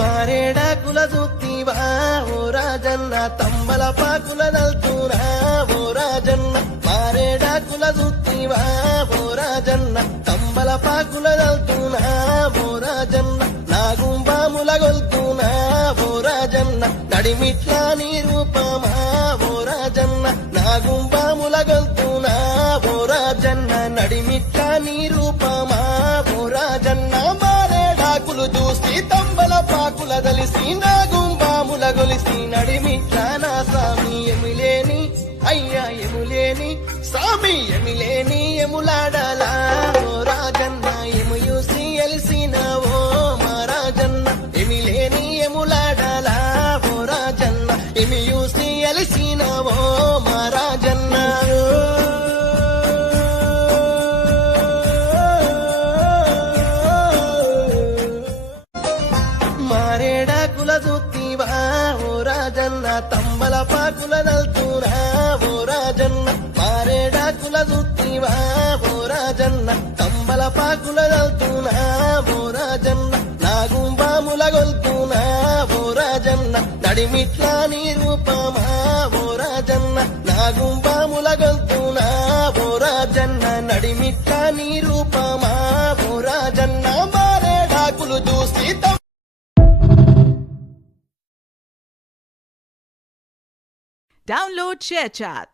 మారేడాకుల చూత్తివా ఓ రాజన్న తంబలపాకుల దల్తురా ఓ రాజన్న మారేడాకుల చూత్తివా ఓ రాజన్న తంబలపాకుల దల్తునా ఓ రాజన్న నాగుంబాముల గొల్తునా ఓ రాజన్న నడిమిట్లా నీ రూపమా ఓ రాజన్న నాగుంబాముల గొల్తునా ఓ రాజన్న నడిమిట్లా నీ రూపమా ఓ రాజన్న మారేడాకులు చూసి తంబలపాకుల దలిసి నాగుంబాముల గొలిసి నడిమిట్లా నా స్వామి ఎమిలేని అయ్యా ఎములేని స్వామి ఎమిలేని ఎములాడలా ఓ రాజన్న ఎము చూసి ఎలిసినవో మా రాజన్న ఎమిలేని ఎములాడలా ఓ రాజన్న ఎమి చూసి ఎలిసినవో మా రాజన్న మారేడాకుల చూత్తివా ఓ రాజన్న తంబలపాకుల దల్తురా ఓ రాజన్న మారేడాకుల చూత్తివా ఓ రాజన్న తంబలపాకుల దల్తునా ఓ రాజన్న నాగుంబాముల గొల్తునా ఓ రాజన్న నడిమిట్లా నీ రూపమా ఓ రాజన్న నాగుంబాముల గొల్తునా ఓ రాజన్న నడిమిట్లా నీ రూపమా ఓ రాజన్న మారేడాకులు చూసి Download ShareChat.